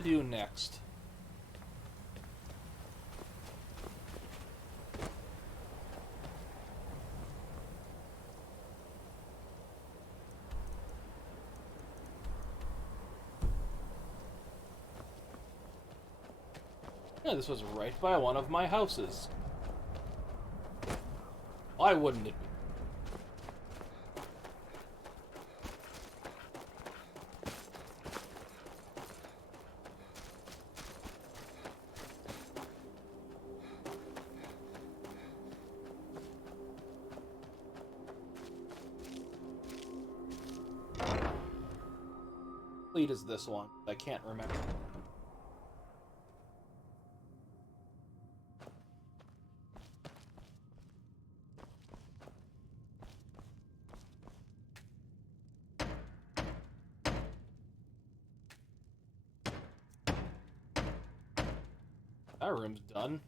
to do next? Yeah, this was right by one of my houses. Why wouldn't it be? Complete is this one? I can't remember. That room's done.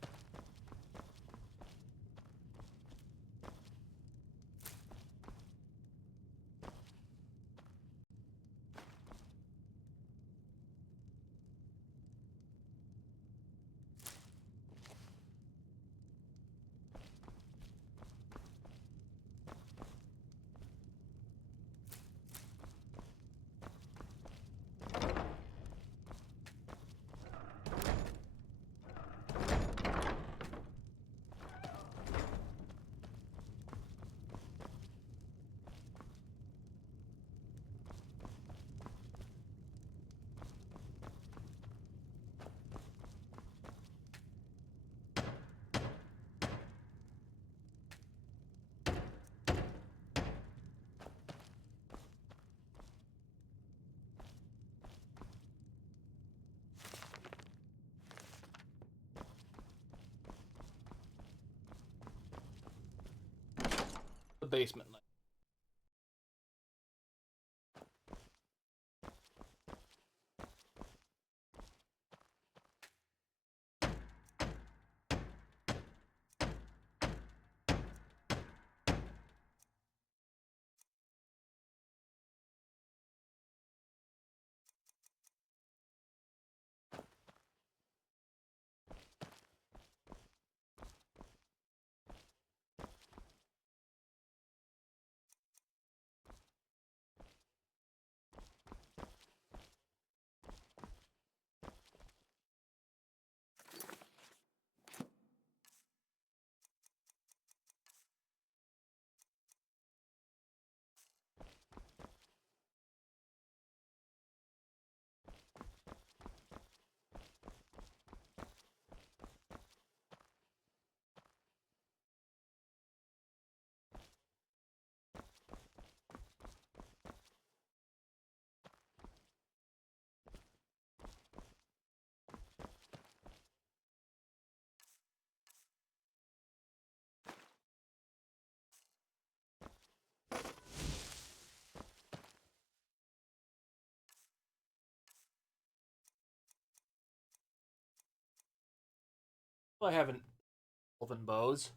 The basement. Well, I haven't elven bows.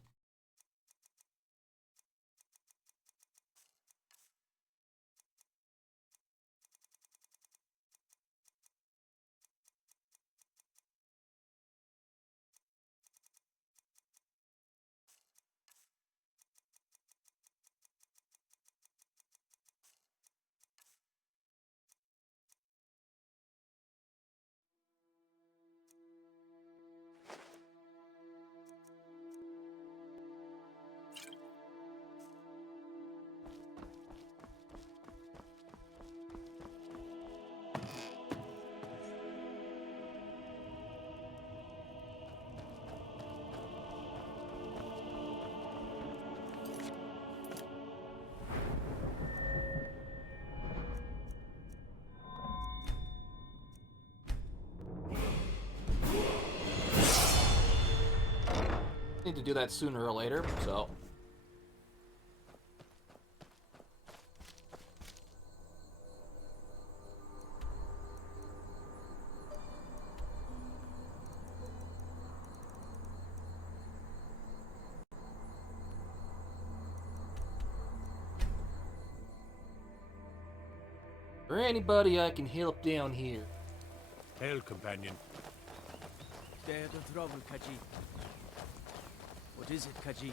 Need to do that sooner or later, so. Or anybody I can help down here. Hail, companion. Stay out of trouble, Kaji. What is it, Kaji?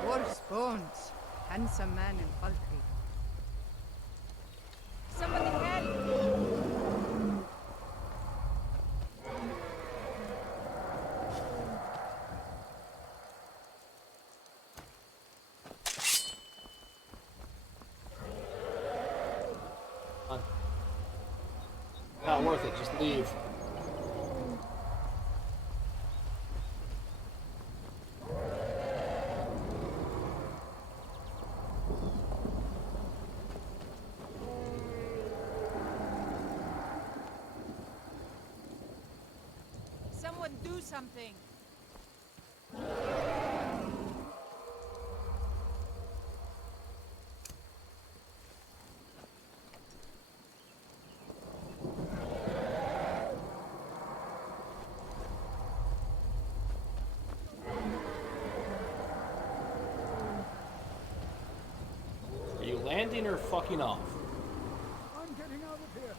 Schwartz bones. Handsome man in Falkreath. Somebody help! Not worth it, just leave. Someone do something! Are you landing or fucking off? I'm getting out of here.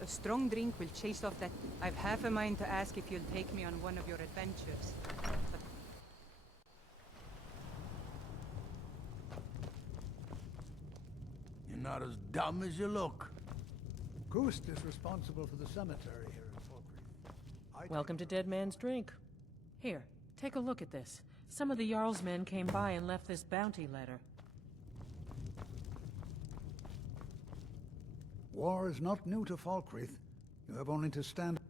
A strong drink will chase off that. I've half a mind to ask if you'll take me on one of your adventures. But You're not as dumb as you look. Ghost is responsible for the cemetery here in Falkreath. Welcome to Dead Man's Drink. Here, take a look at this. Some of the Jarl's men came by and left this bounty letter. War is not new to Falkreath. You have only to stand...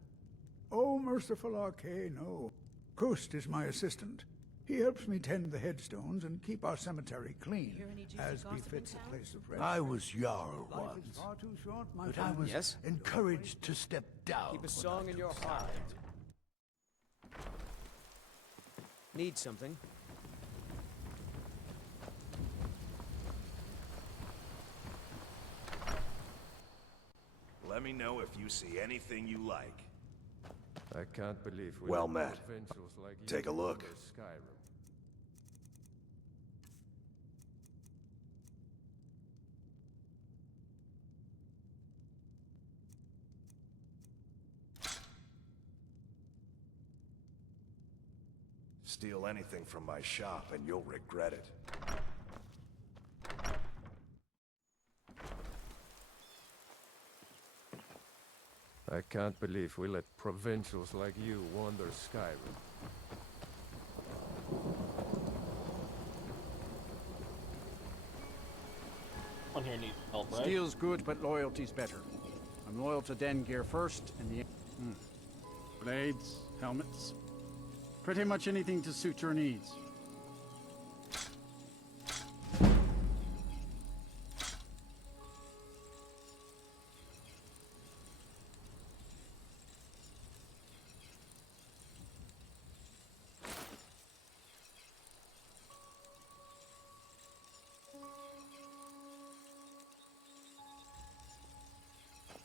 Oh, merciful Arcane, no. Ghost is my assistant. He helps me tend the headstones and keep our cemetery clean, Hear any juicy as gossip in befits a town? place of rest. I was Jarl Life is once, far too short, my but I friend. was encouraged to step down. Keep a when song I in your took heart. sides. Need something? Let me know if you see anything you like. I can't believe we Well let met. provincials like you Take a look. wander Skyrim. Steal anything from my shop and you'll regret it. I can't believe we let provincials like you wander Skyrim. One here needs help, right? Steel's good, but loyalty's better. I'm loyal to Den gear first, and the... Blades, helmets. Pretty much anything to suit your needs.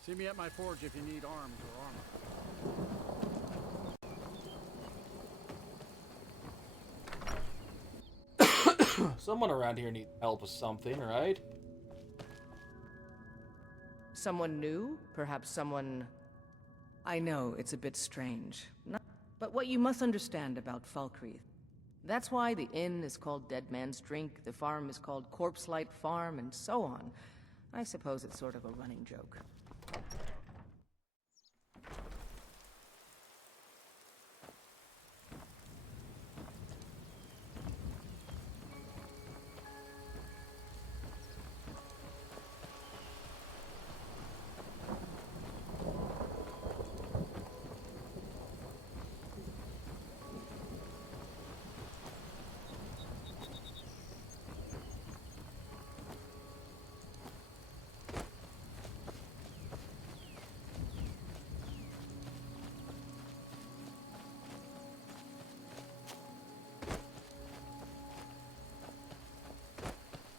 See me at my forge if you need arms or armor. Someone around here needs help with something, right? Someone new? Perhaps someone... I know, it's a bit strange. But what you must understand about Falkreath. That's why the inn is called Dead Man's Drink, the farm is called Corpse Light Farm, and so on. I suppose it's sort of a running joke.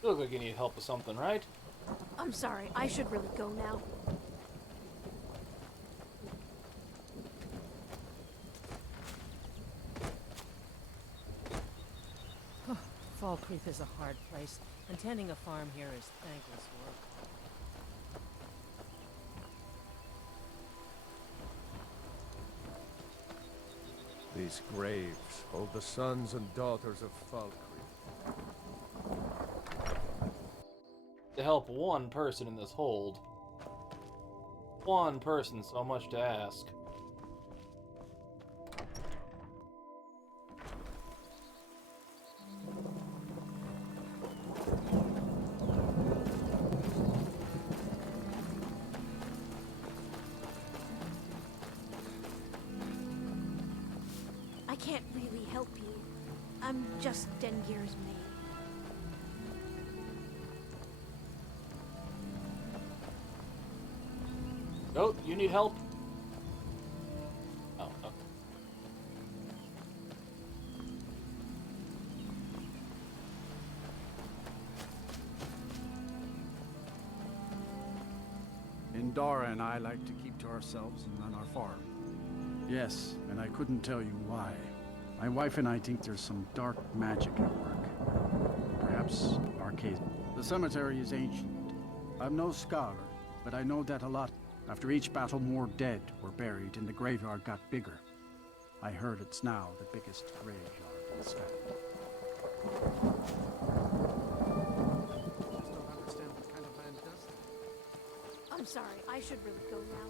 You look like you need help with something, right? I'm sorry, I should really go now. Falkreath is a hard place, and tending a farm here is thankless work. These graves hold the sons and daughters of Falkreath. To help one person in this hold. One person, so much to ask. I can't really help you. I'm just Dengir's maid. Oh, you need help? Oh, okay. Indara and I like to keep to ourselves and run our farm. Yes, and I couldn't tell you why. My wife and I think there's some dark magic at work. Perhaps arcane. The cemetery is ancient. I'm no scholar, but I know that a lot. After each battle, more dead were buried and the graveyard got bigger. I heard it's now the biggest graveyard in Skyrim. Just don't understand what kind of land does that. I'm sorry, I should really go now.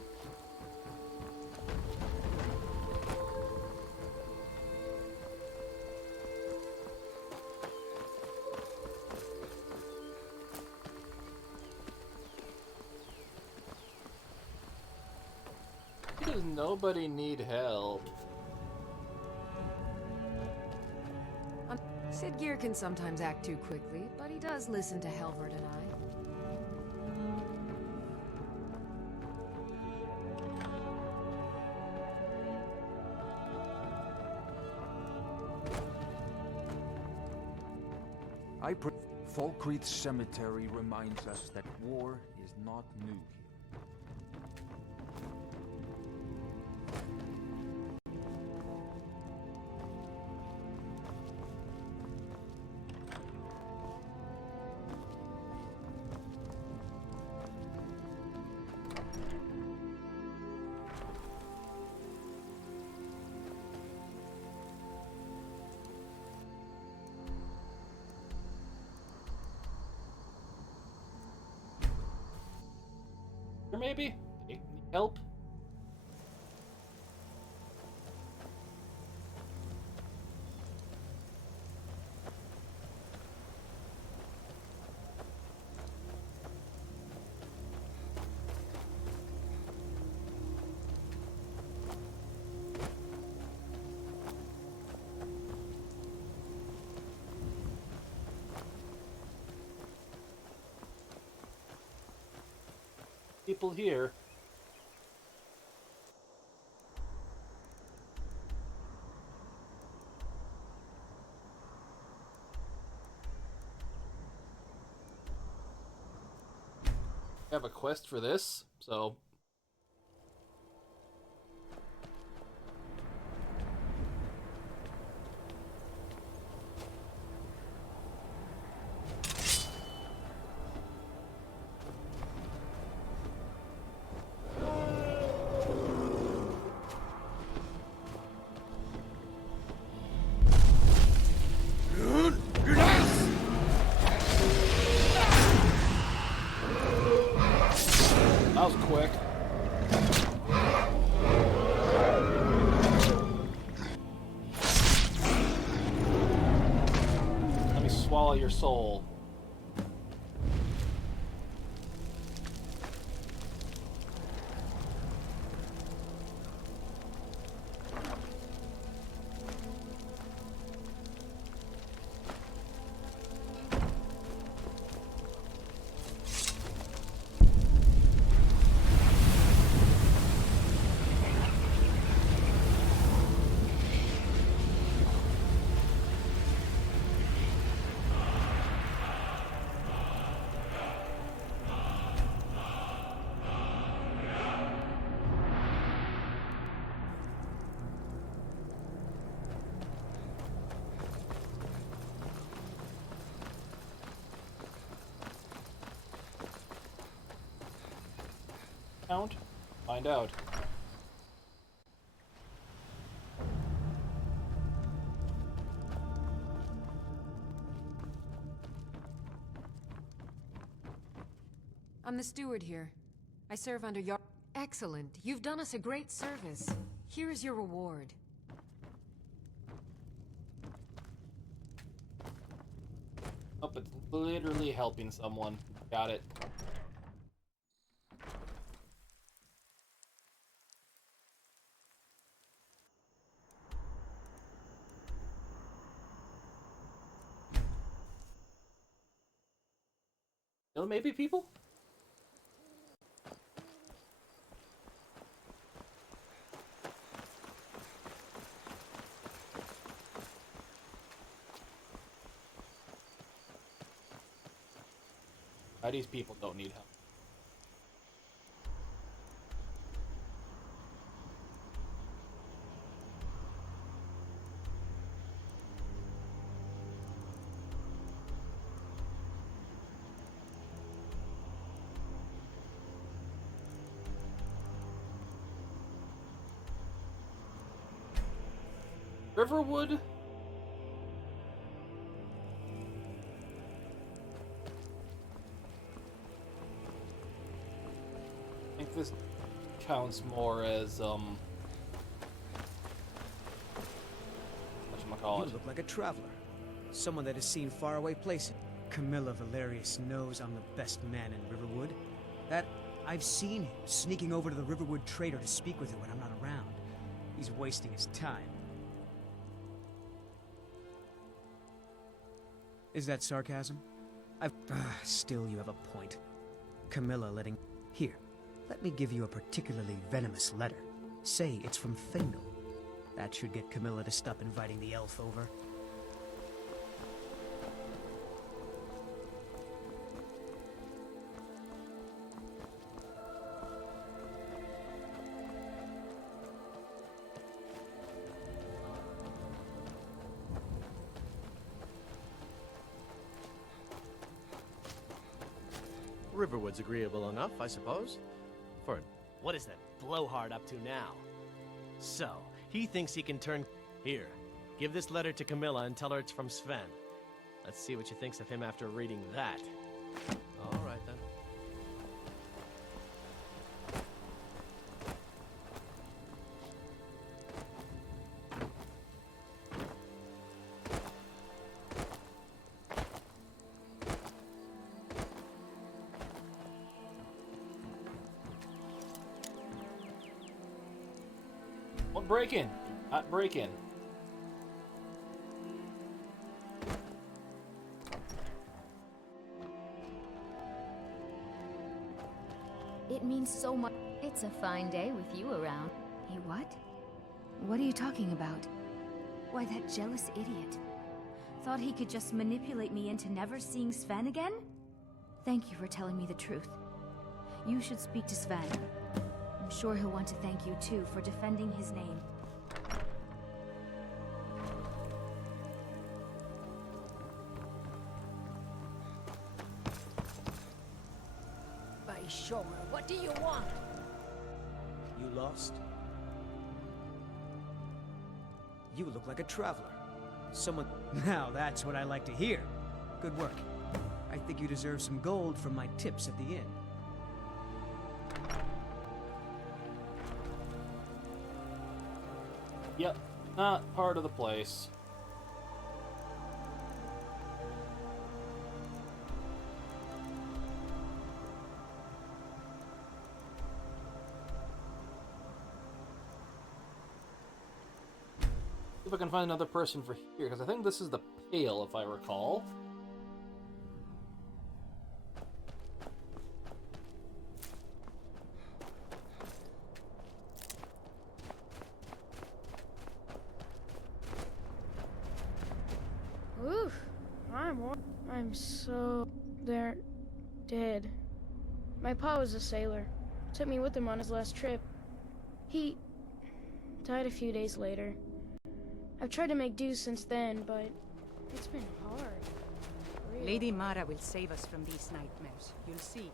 Does nobody need help? Sidgeir can sometimes act too quickly, but he does listen to Helvert and I. Falkreath Cemetery reminds us that war is not new here. Or maybe? Need help? People here. I have a quest for this, so that was quick. Let me swallow your soul. count? Find out. I'm the steward here. I serve under your... Excellent. You've done us a great service. Here is your reward. Oh, it's literally helping someone. Got it. Still maybe people? Why these people don't need help? Riverwood? I think this counts more as, whatchamacallit. You look like a traveler. Someone that has seen faraway places. Camilla Valerius knows I'm the best man in Riverwood. That I've seen him sneaking over to the Riverwood trader to speak with him when I'm not around. He's wasting his time. Is that sarcasm? Still, you have a point. Camilla letting... Here, let me give you a particularly venomous letter. Say it's from Thane. That should get Camilla to stop inviting the elf over. Riverwood's agreeable enough, I suppose. What is that blowhard up to now? So, he thinks he can turn... Here, give this letter to Camilla and tell her it's from Sven. Let's see what she thinks of him after reading that. All right, then. Don't break in. Not break in. It means so much. It's a fine day with you around. Hey, what? What are you talking about? Why, that jealous idiot. Thought he could just manipulate me into never seeing Sven again? Thank you for telling me the truth. You should speak to Sven. I'm sure he'll want to thank you too for defending his name. By Shomer, what do you want? You lost? You look like a traveler. Someone... Now that's what I like to hear. Good work. I think you deserve some gold from my tips at the inn. Yep, not part of the place. See if I can find another person for here, because I think this is the Pale, if I recall. Oof, I'm so... They're dead. My pa was a sailor. Took me with him on his last trip. He died a few days later. I've tried to make do since then, but it's been hard. Lady Mara will save us from these nightmares. You'll see.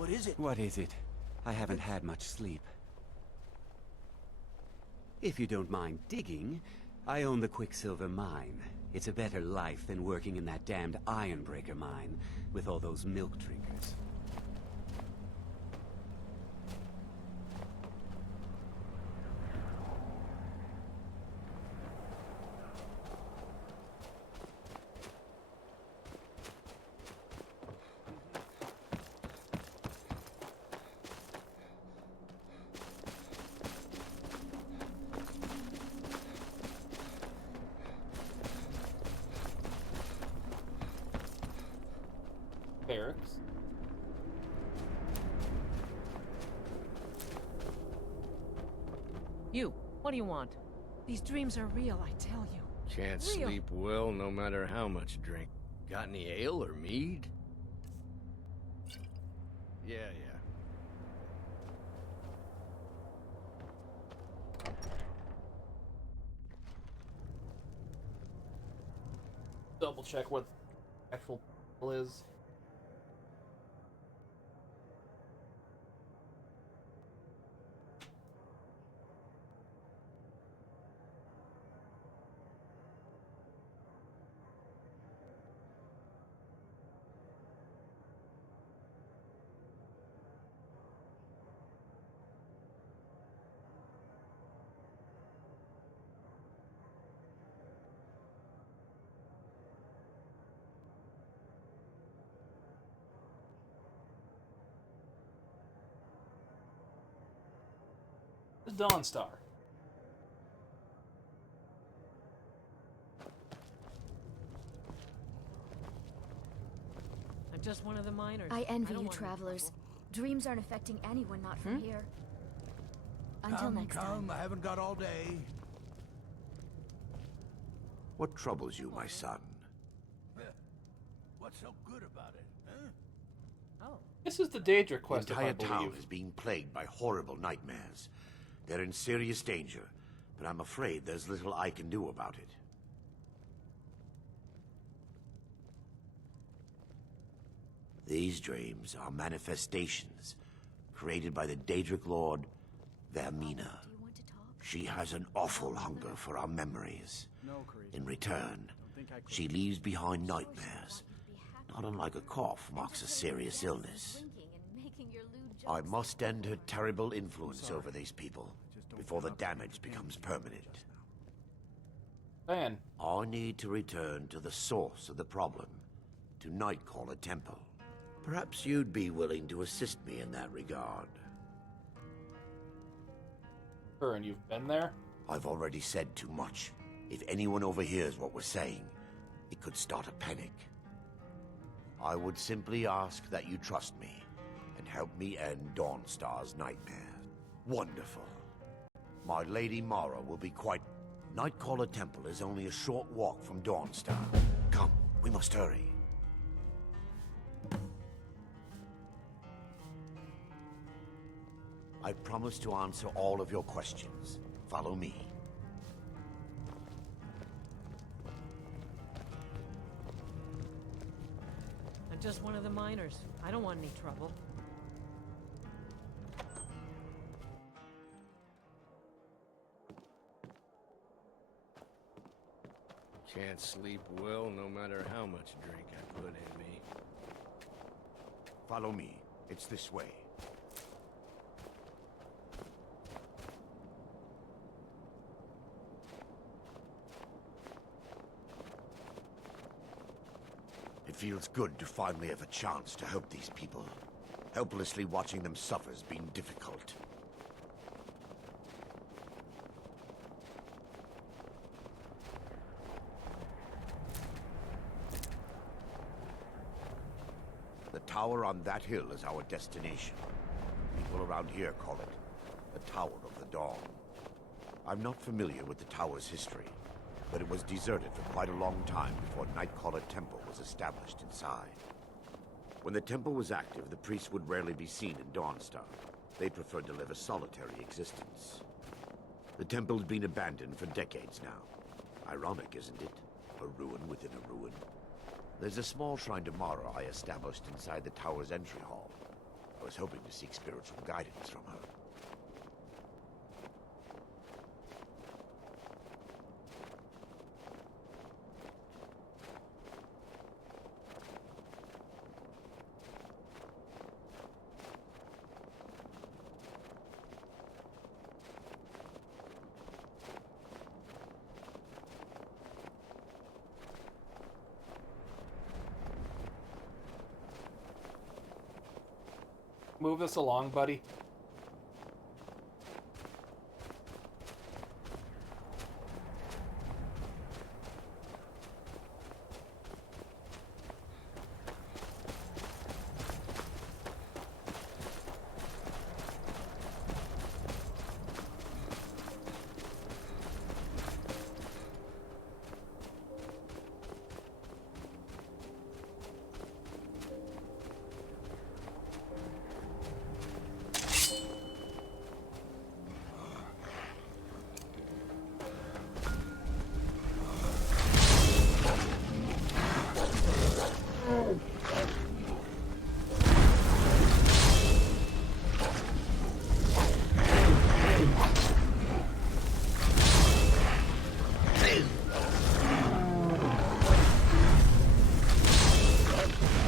What is it? What is it? I haven't had much sleep. If you don't mind digging, I own the Quicksilver Mine. It's a better life than working in that damned Ironbreaker mine with all those milk drinkers. Barracks. You, what do you want? These dreams are real, I tell you. Can't Real. sleep well no matter how much drink. Got any ale or mead? Yeah. Double check what the actual is. Dawnstar. I'm just one of the miners. I envy don't you want any travelers. trouble. Dreams aren't affecting anyone not from here. Until next time. I haven't got all day. What troubles you, my son? What's so good about it, huh? Oh. This is the Daedric The quest, if entire I town believe. is being plagued by horrible nightmares. They're in serious danger, but I'm afraid there's little I can do about it. These dreams are manifestations created by the Daedric Lord, Vermina. She has an awful hunger for our memories. In return, she leaves behind nightmares. Not unlike a cough marks a serious illness. I must end her terrible influence over these people before the damage becomes permanent. Thane. I need to return to the source of the problem, to Nightcaller Temple. Perhaps you'd be willing to assist me in that regard. Sure, and you've been there? I've already said too much. If anyone overhears what we're saying, it could start a panic. I would simply ask that you trust me and help me end Dawnstar's nightmare. Wonderful. My Lady Mara will be quite... Nightcaller Temple is only a short walk from Dawnstar. Come, we must hurry. I promise to answer all of your questions. Follow me. I'm just one of the miners. I don't want any trouble. Can't sleep well no matter how much drink I put in me. Follow me. It's this way. It feels good to finally have a chance to help these people. Helplessly watching them suffer has been difficult. The tower on that hill is our destination. People around here call it the Tower of the Dawn. I'm not familiar with the tower's history, but it was deserted for quite a long time before Nightcaller Temple was established inside. When the temple was active, the priests would rarely be seen in Dawnstar. They preferred to live a solitary existence. The temple's been abandoned for decades now. Ironic, isn't it? A ruin within a ruin. There's a small shrine to Mara I established inside the tower's entry hall. I was hoping to seek spiritual guidance from her. Move us along, buddy.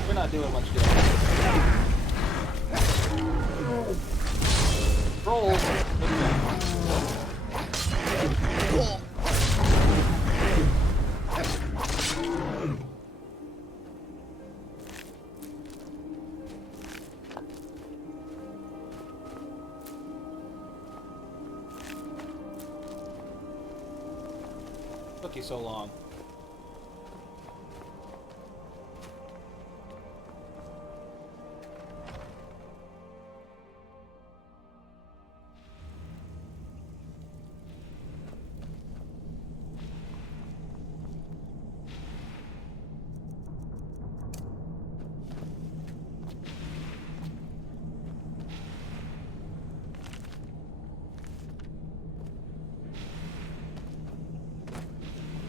We're not doing much damage. Roll. Took you so long.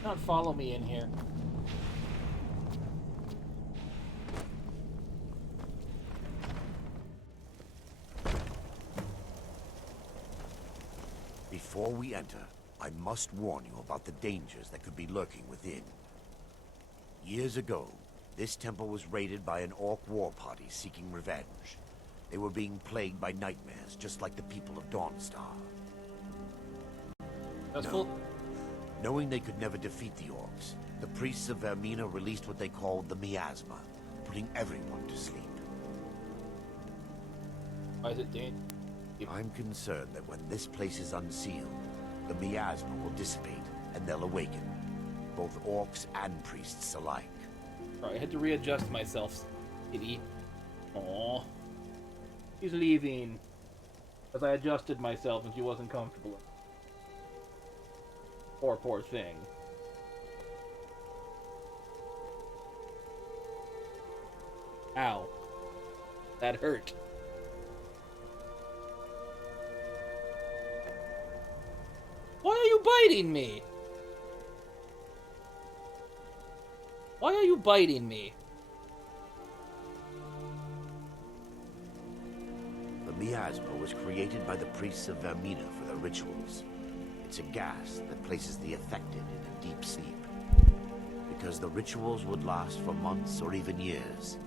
Not follow me in here. Before we enter, I must warn you about the dangers that could be lurking within. Years ago, this temple was raided by an orc war party seeking revenge. They were being plagued by nightmares, just like the people of Dawnstar. That's full. Knowing they could never defeat the orcs, the priests of Vermina released what they called the miasma, putting everyone to sleep. Why is it Dane? I'm concerned that when this place is unsealed, the miasma will dissipate and they'll awaken, both orcs and priests alike. Sorry, I had to readjust myself, kitty. Aww. She's leaving. Because I adjusted myself and she wasn't comfortable. Poor thing. Ow. That hurt. Why are you biting me? Why are you biting me? The miasma was created by the priests of Vermina for their rituals. It's a gas that places the affected in a deep sleep. Because the rituals would last for months or even years,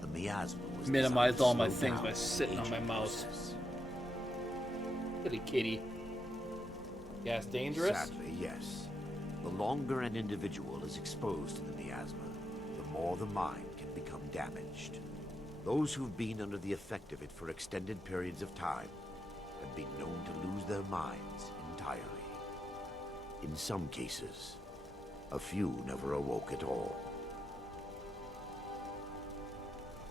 the miasma was minimized all my slow things down by sitting on my aging mouse. process. Kitty kitty. Gas dangerous? Sadly, yes. The longer an individual is exposed to the miasma, the more the mind can become damaged. Those who've been under the effect of it for extended periods of time have been known to lose their minds entirely. In some cases, a few never awoke at all.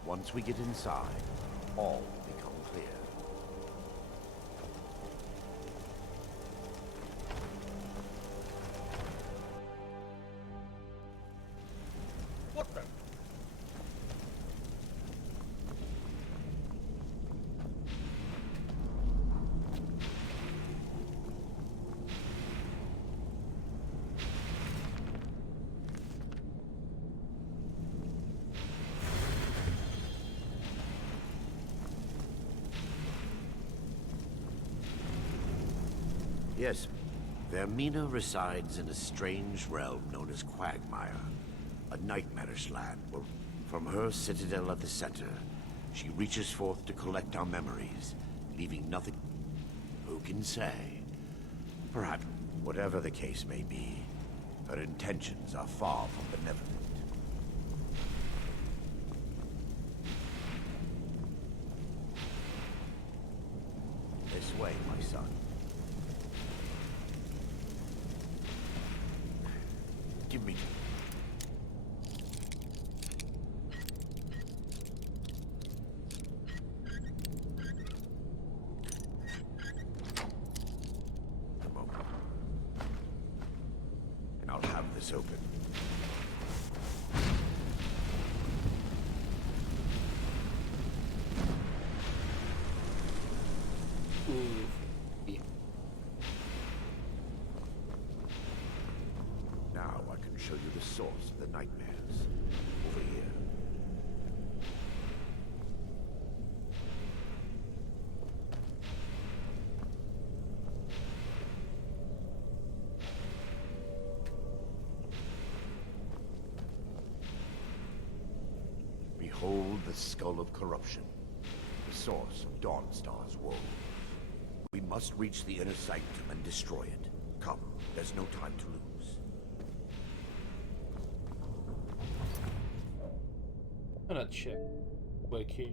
Once we get inside, all will become clear. What the? Yes, Vermina resides in a strange realm known as Quagmire, a nightmarish land where, from her citadel at the center, she reaches forth to collect our memories, leaving nothing. Who can say? Perhaps, whatever the case may be, her intentions are far from benevolent. This way, my son. Give me... Come on. And I'll have this open. Now I can show you the source of the nightmares. Over here. Behold the skull of corruption, the source of Dawnstar's woe. We must reach the inner sanctum and destroy it. Come, there's no time to lose. I'm gonna check quick here.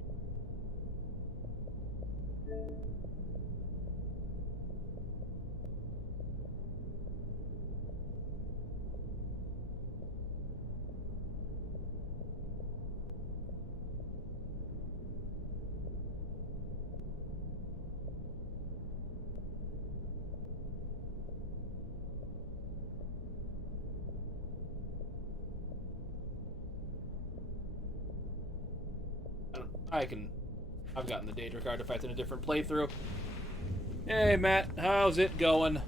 I've gotten the data artifact in a different playthrough. Hey Matt, how's it going?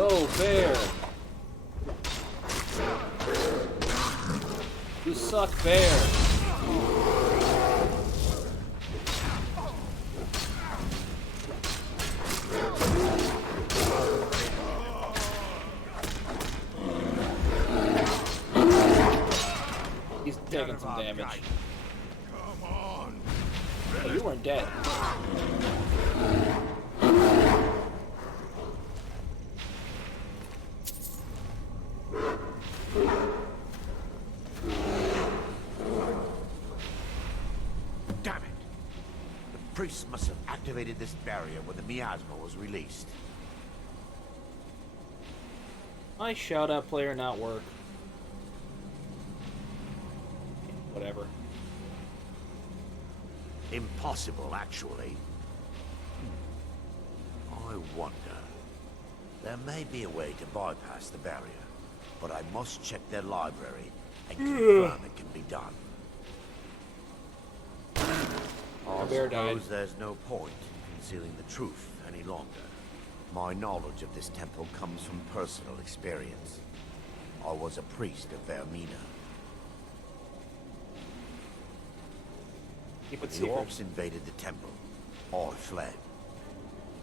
Oh, bear! You suck, bear! He's taking some damage. Come on. Oh, you weren't dead. Damn it! The priest must have activated this barrier when the miasma was released. My shout-out player not work. Whatever. Impossible, actually. I wonder. There may be a way to bypass the barrier, but I must check their library and confirm it can be done. I suppose there's no point in concealing the truth any longer. My knowledge of this temple comes from personal experience. I was a priest of Vermina. When the orcs invaded the temple, I fled.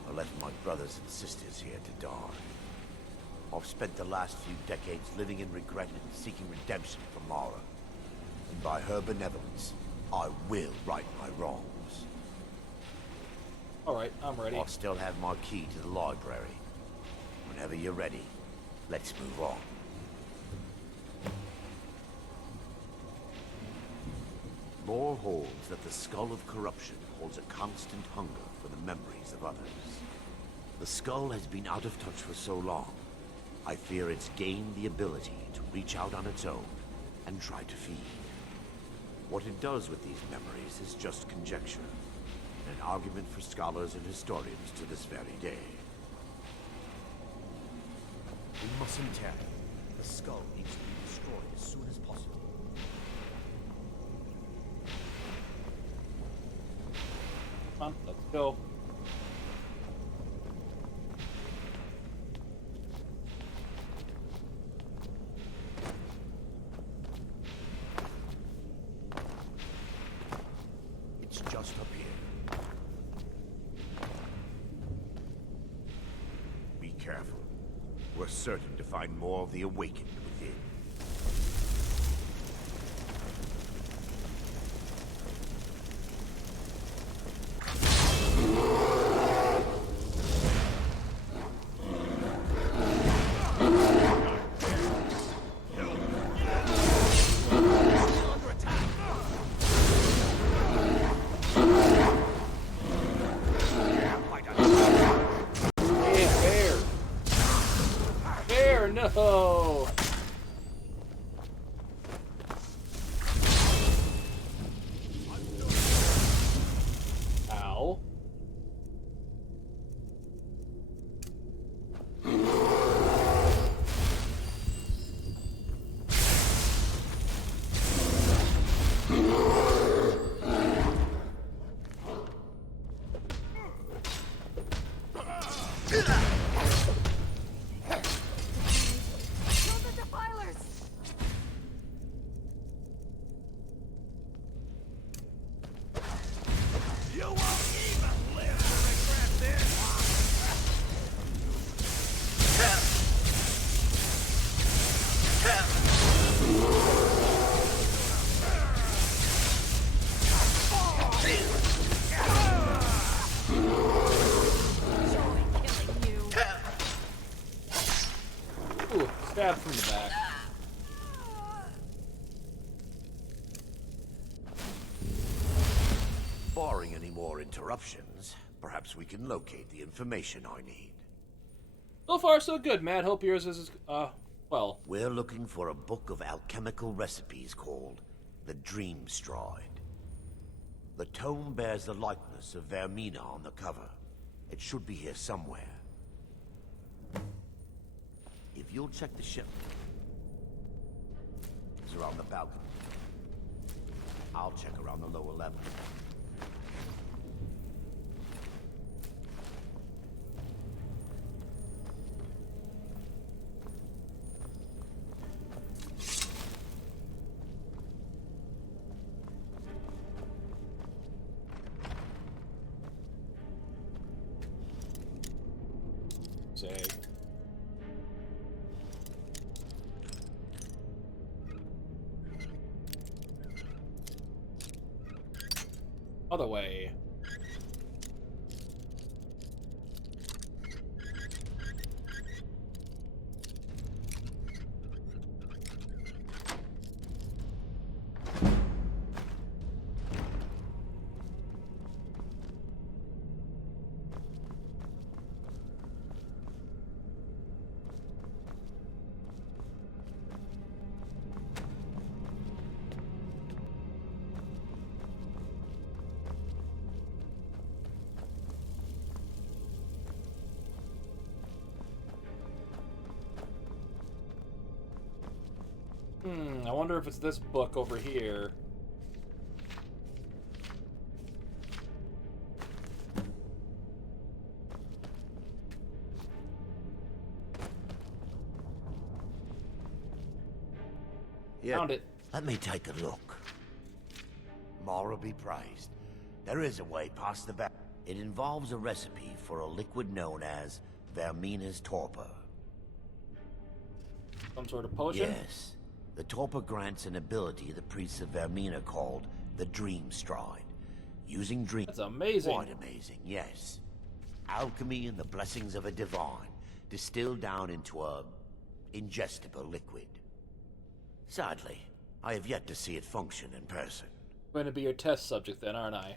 I left my brothers and sisters here to die. I've spent the last few decades living in regret and seeking redemption from Mara. And by her benevolence, I will right my wrongs. Alright, I'm ready. I still have my key to the library. Whenever you're ready, let's move on. Lore holds that the skull of corruption holds a constant hunger for the memories of others. The skull has been out of touch for so long, I fear it's gained the ability to reach out on its own and try to feed. What it does with these memories is just conjecture, and an argument for scholars and historians to this very day. We mustn't tarry. The skull needs to be destroyed as soon as possible. Come on, let's go. It's just up here. Be careful. We're certain to find more of the awakened within. No! Ow. Ooh, stab from the back. Barring any more interruptions, perhaps we can locate the information I need. So far, so good, Matt. Hope yours is, well. We're looking for a book of alchemical recipes called the Dream Stride. The tome bears the likeness of Vermina on the cover. It should be here somewhere. If you'll check the ship, it's around the balcony. I'll check around the lower level. Say. Other way. I wonder if it's this book over here. Yeah. Found it. Let me take a look. Mara be praised. There is a way past the back. It involves a recipe for a liquid known as Vermina's torpor. Some sort of potion? Yes. The torpor grants an ability the priests of Vermina called the Dream Stride. Using dreams. That's amazing. Quite amazing, yes. Alchemy and the blessings of a divine, distilled down into a ingestible liquid. Sadly, I have yet to see it function in person. I'm going to be your test subject then, aren't I?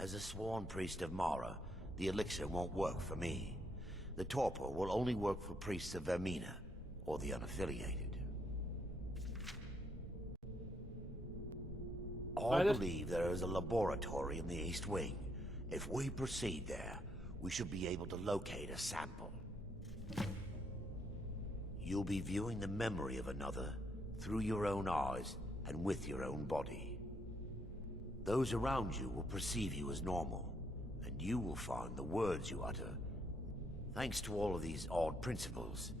As a sworn priest of Mara, the elixir won't work for me. The torpor will only work for priests of Vermina, or the unaffiliated. I believe there is a laboratory in the East Wing. If we proceed there, we should be able to locate a sample. You'll be viewing the memory of another through your own eyes and with your own body. Those around you will perceive you as normal, and you will find the words you utter. Thanks to all of these odd principles,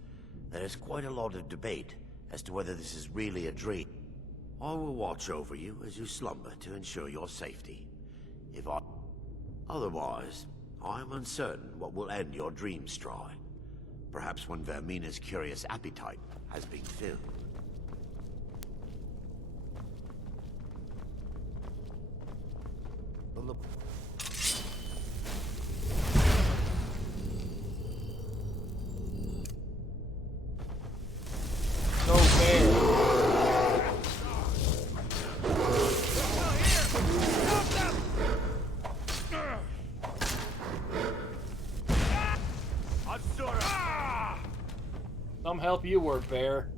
there is quite a lot of debate as to whether this is really a dream. I will watch over you as you slumber to ensure your safety. Otherwise, I am uncertain what will end your dream stride. Perhaps when Vermina's curious appetite has been filled. So fair. Some help you were, Bear.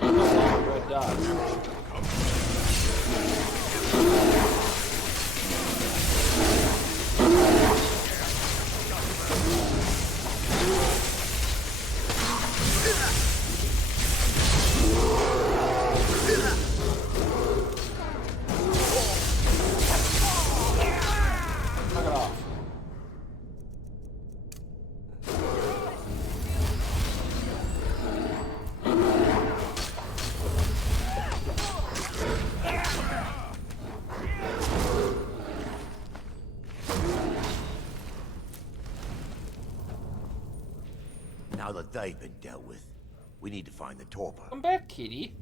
Red dot. Knock it off. Now that they've been dealt with, we need to find the torpor. Come back, kitty.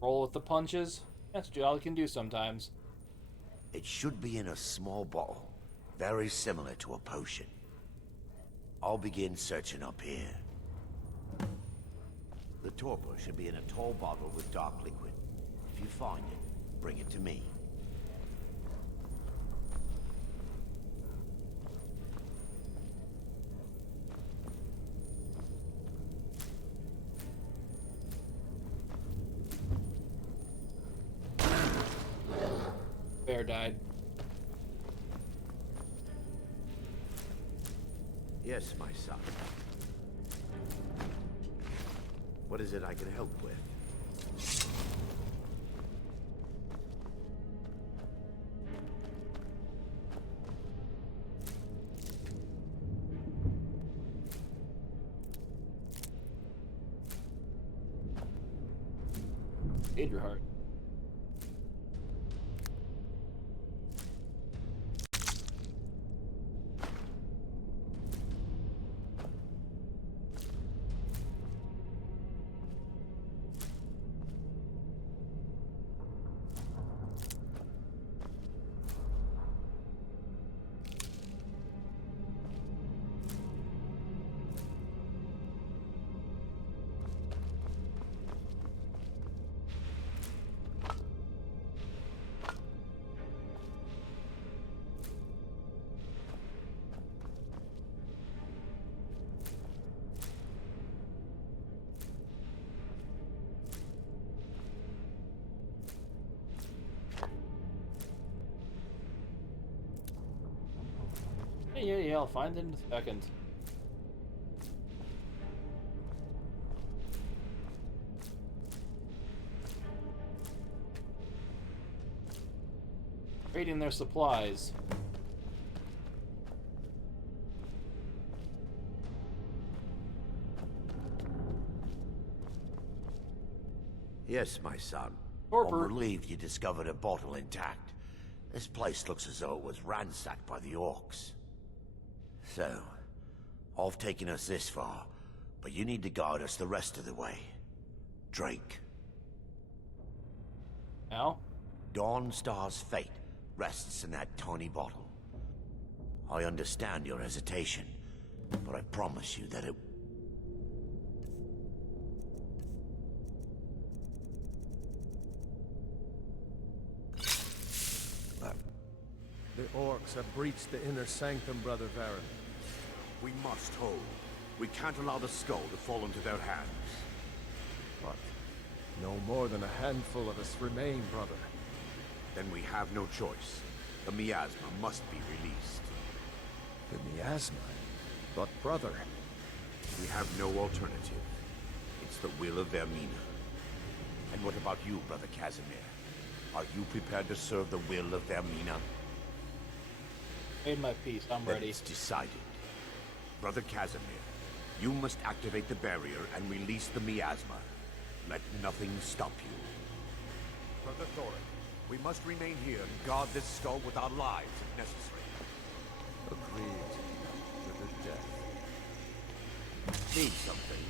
Roll with the punches. That's all you can do sometimes. It should be in a small bottle, very similar to a potion. I'll begin searching up here. The torpor should be in a tall bottle with dark liquid. If you find it, bring it to me. Bear died. Yes, my son. What is it I can help with? Hid your heart. Yeah, I'll find it in a second. Trading their supplies. Yes, my son. Torpor. I'm relieved you discovered a bottle intact. This place looks as though it was ransacked by the orcs. So, I've taken us this far, but you need to guide us the rest of the way. Drink. Now? Dawnstar's fate rests in that tiny bottle. I understand your hesitation, but I promise you that it... The orcs have breached the inner sanctum, Brother Varen. We must hold. We can't allow the skull to fall into their hands. But no more than a handful of us remain, brother. Then we have no choice. The miasma must be released. The miasma? But brother... We have no alternative. It's the will of Vermina. And what about you, Brother Casimir? Are you prepared to serve the will of Vermina? Made my peace. I'm Then ready. it's decided. Brother Casimir, you must activate the barrier and release the miasma. Let nothing stop you. Brother Thorin, we must remain here and guard this skull with our lives if necessary. Agreed. To the death. Need something?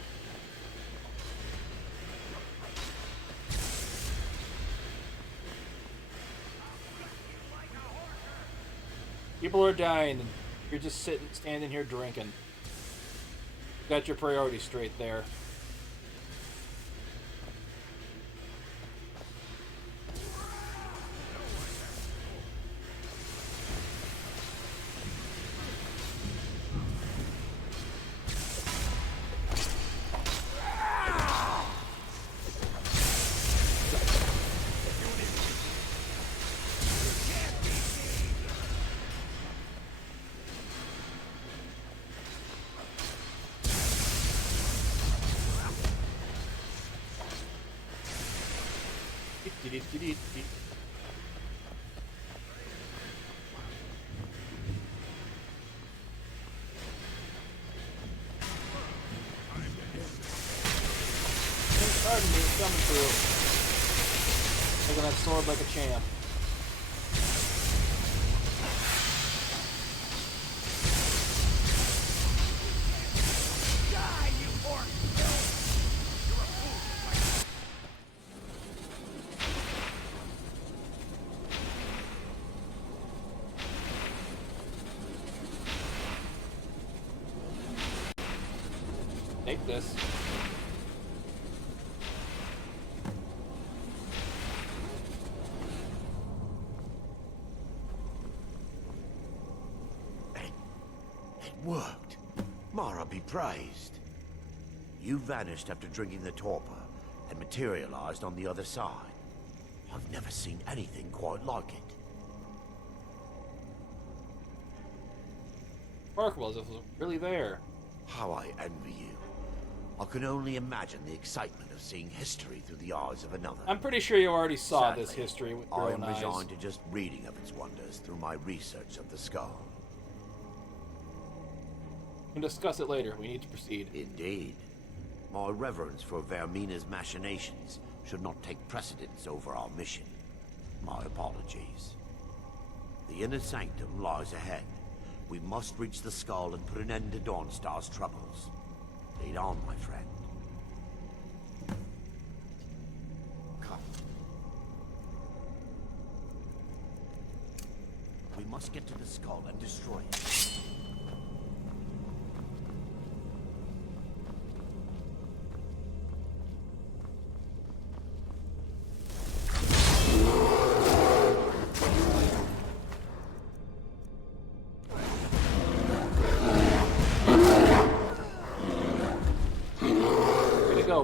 People are dying. You're just standing here drinking. Got your priorities straight there. Pardon me, it's coming through. Taking that sword like a champ. Die, you orc! You're a fool! Take this. Worked. Mara be praised. You vanished after drinking the torpor and materialized on the other side. I've never seen anything quite like it. Remarkable as if it was really there. How I envy you. I can only imagine the excitement of seeing history through the eyes of another. I'm pretty sure you already saw Sadly, this history with your I own am eyes. resigned to just reading of its wonders through my research of the skull. We can discuss it later. We need to proceed. Indeed. My reverence for Vermina's machinations should not take precedence over our mission. My apologies. The inner sanctum lies ahead. We must reach the skull and put an end to Dawnstar's troubles. Lead on, my friend. Come. We must get to the skull and destroy it.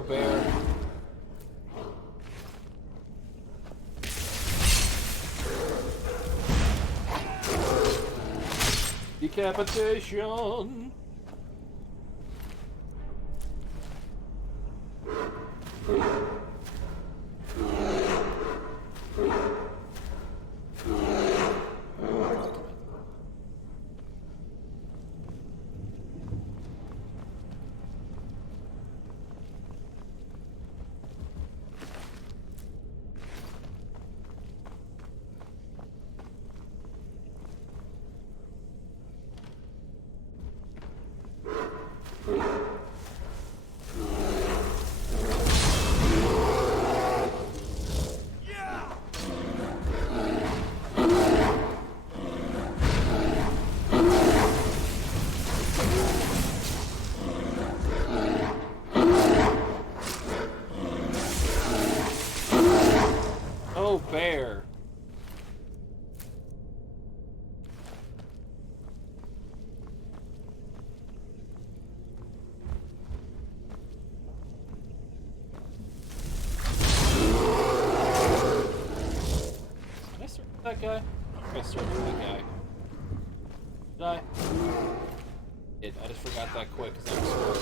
Bear. Decapitation. Bear. guy? I searched for that guy. Did I? I just forgot that quick because I'm smart.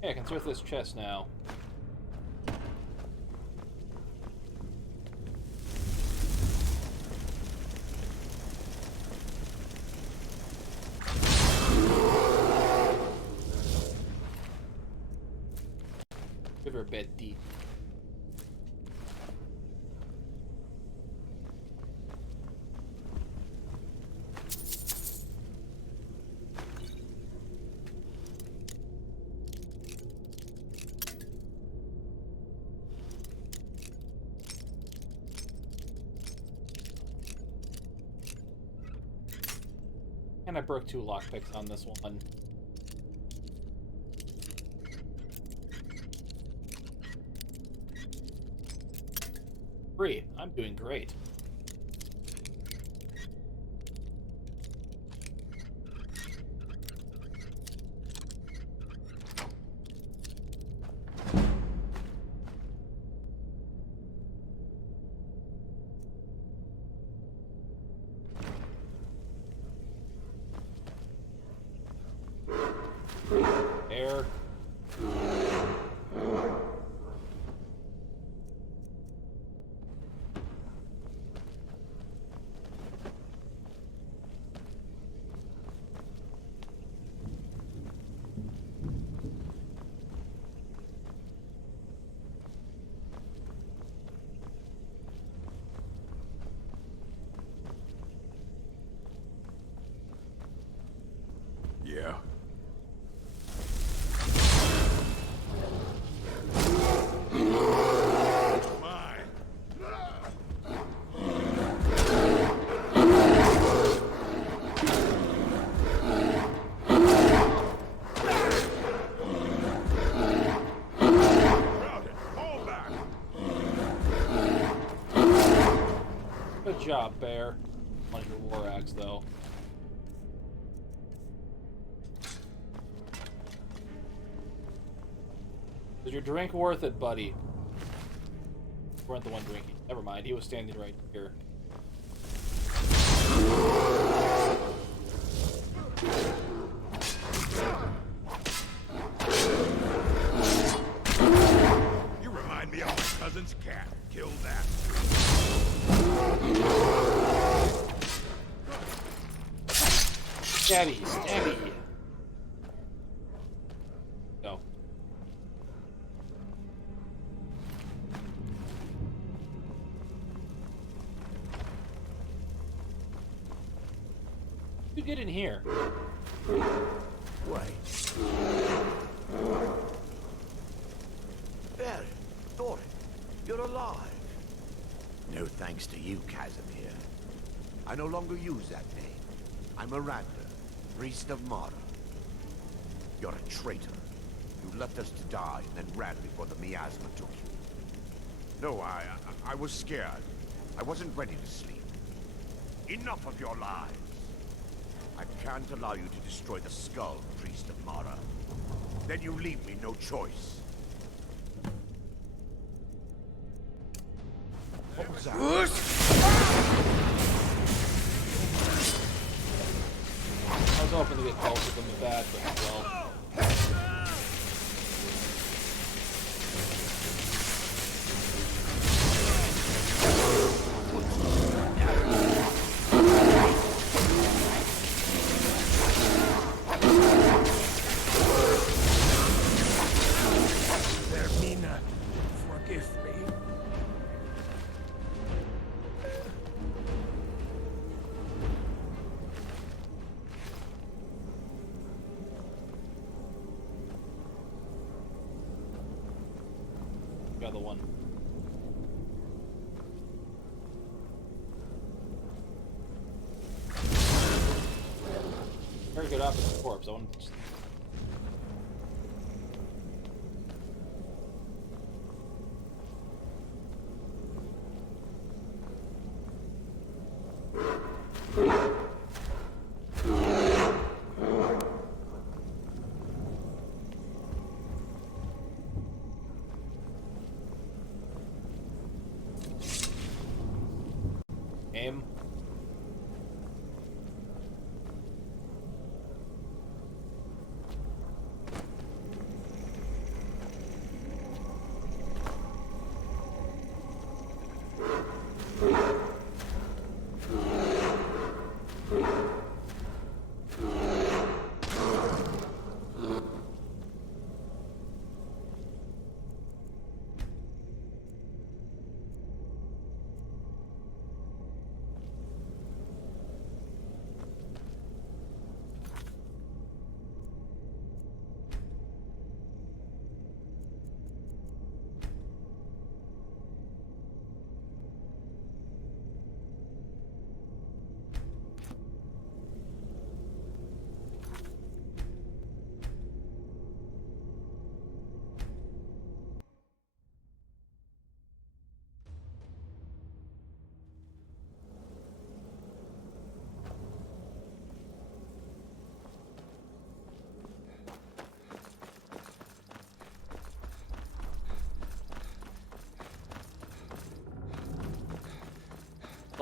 Hey, I can search this chest now. Give her a bit deep. And I broke 2 lockpicks on this one. Free. I'm doing great. Air. Yeah. Good job, Bear. On your war axe, though. Is your drink worth it, buddy? You weren't the one drinking. Never mind, he was standing right here. You remind me of my cousin's cat. Kill that. Stabby, stabby. Go. You get in here. Wait. There, Thor, you're alive. No thanks to you, Casimir. I no longer use that name. I'm Miranda, priest of Mara. You're a traitor. You left us to die and then ran before the miasma took you. No, I was scared. I wasn't ready to sleep. Enough of your lies. I can't allow you to destroy the skull, priest of Mara. Then you leave me no choice. What was that? I was hoping to get closer than the bad, but well. Vermina, forgive me. The other one. Very good opposite corpse. I want to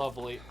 Lovely.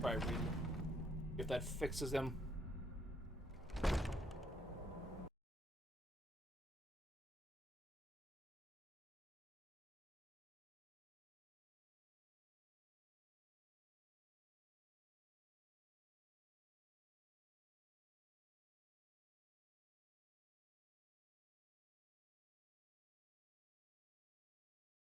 Try reading. If that fixes him.